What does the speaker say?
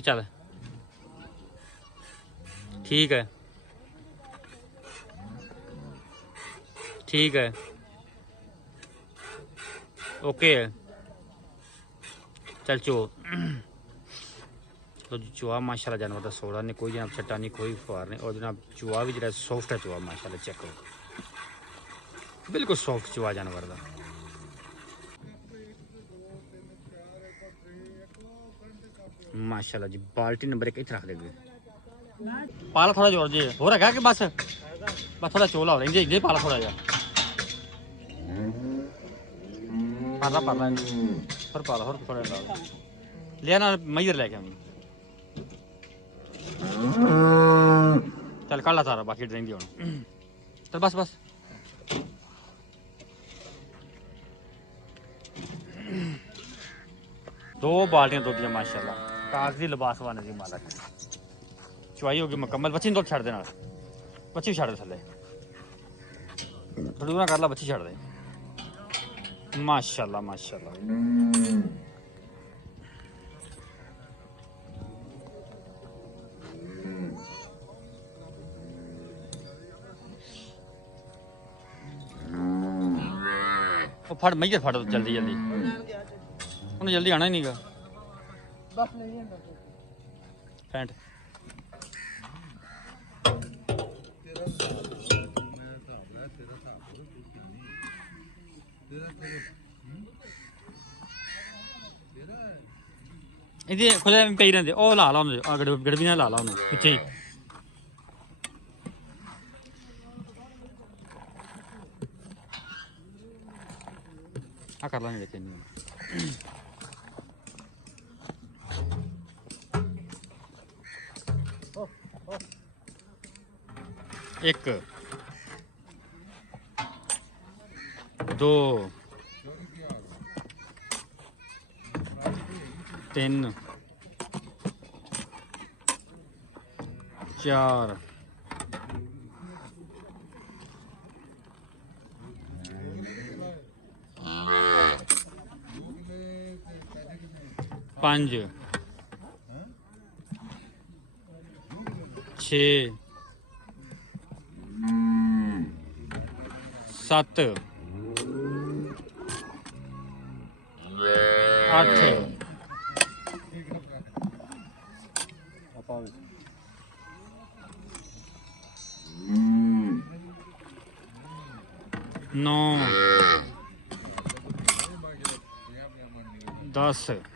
चल ठीक है ठीक है ओके है चल चो तो चूहा माशाल्लाह जानवर का सोड़ा नहीं कोई जनाब छट्टा नहीं कोई फुहार नहीं और जनाब चूहा भी जरा सॉफ्ट है चूहा माशाल्लाह चेक करो बिल्कुल सॉफ्ट चूहा जानवर का माशाल्लाह जी बाल्टी नंबर 1 रख देंगे पाला थोड़ा जोर जी हो रहा है कि बस थोड़ा चोला हो रहा है पाला थोड़ा जा पाला पाला और पाला और थोड़ा लिया ना मईर लेके हम चल काला सारा बाकी ड्रेन होना चल बस बस दो बाल्टियां दो दिया माशाल्लाह कागजी लिबास वाले जी मालक चुवाई होगी मुकम्मल बच्ची तो छड़ देना बच्ची छड़ दे थले थोड़ी ना कर ला बच्ची छड़ दे माशाल्लाह माशाल्लाह फट मईर फट जल्दी जल्दी उन्हें जल्दी आना ही नहीं गा पैंट इधर खुले पे रहते ओ ला ला गड़बी ना ला ला पिछे ही आ कर ला देखे एक दो तीन चार पांच छे सत्त अठ नौ 10